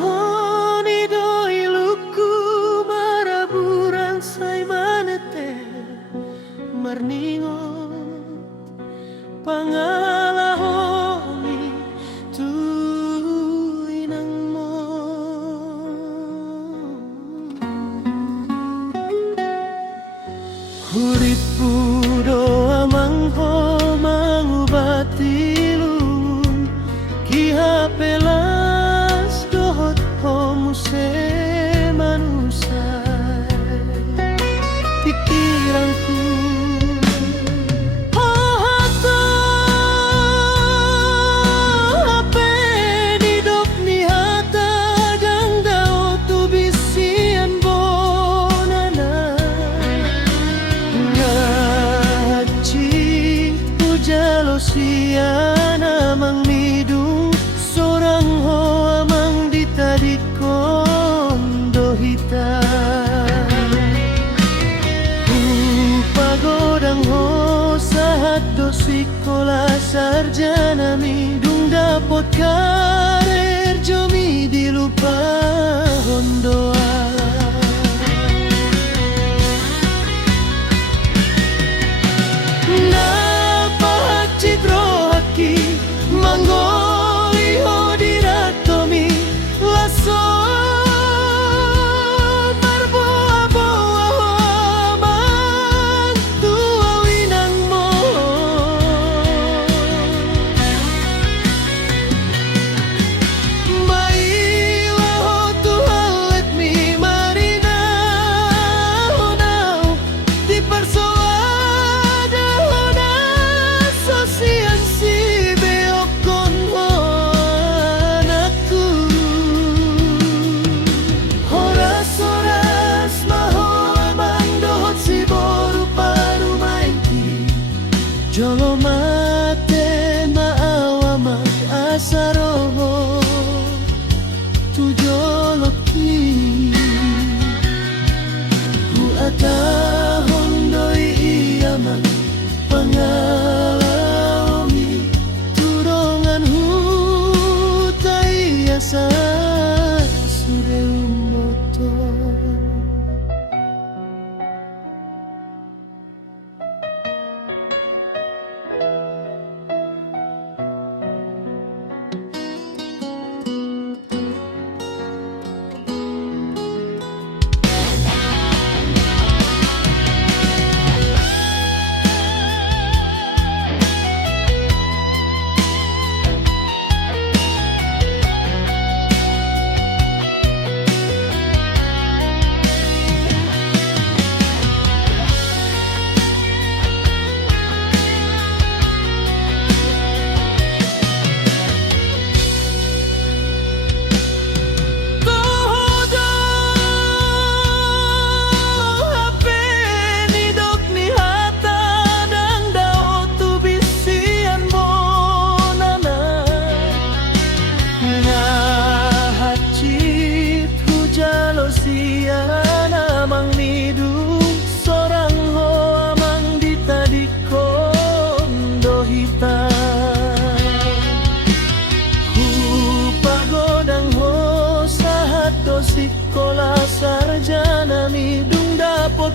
honi doi luku maraburan sai manete marningot pangalahoni tuinang mo. Hurit pudo amang ho mangubati lungun kihapelas dohot homuse manusai pikiranku hahato hape didok ni hata gangdao tu bisian bonana ngaci ujalo sian amang midung sorang ho amang ditadikon dohita pagodang ho sahat do sekolah sarjana midung dapot karir jomi dilupa hondoa. Napahak citro haki manggoli ho diratomi laso marboa-boa ho amang tua winang mo. Baila ho Tuhan let me marina ho now di persoada ho na sosian si beokon ho anakku. Horas-horas maho amang dohot si boru paru maiki jolo mate maawamang asaroho tu joloki ku atahon doi iamang pangalaomi turongan hutai asa sude umoto. Tohodo hape nidok ni hata dangdao tu bisian bonana ngahacit hujalo sian amang midung sorang ho amang ditadikon dohita pagodang ho sahat do sekolah sarjana midung dapot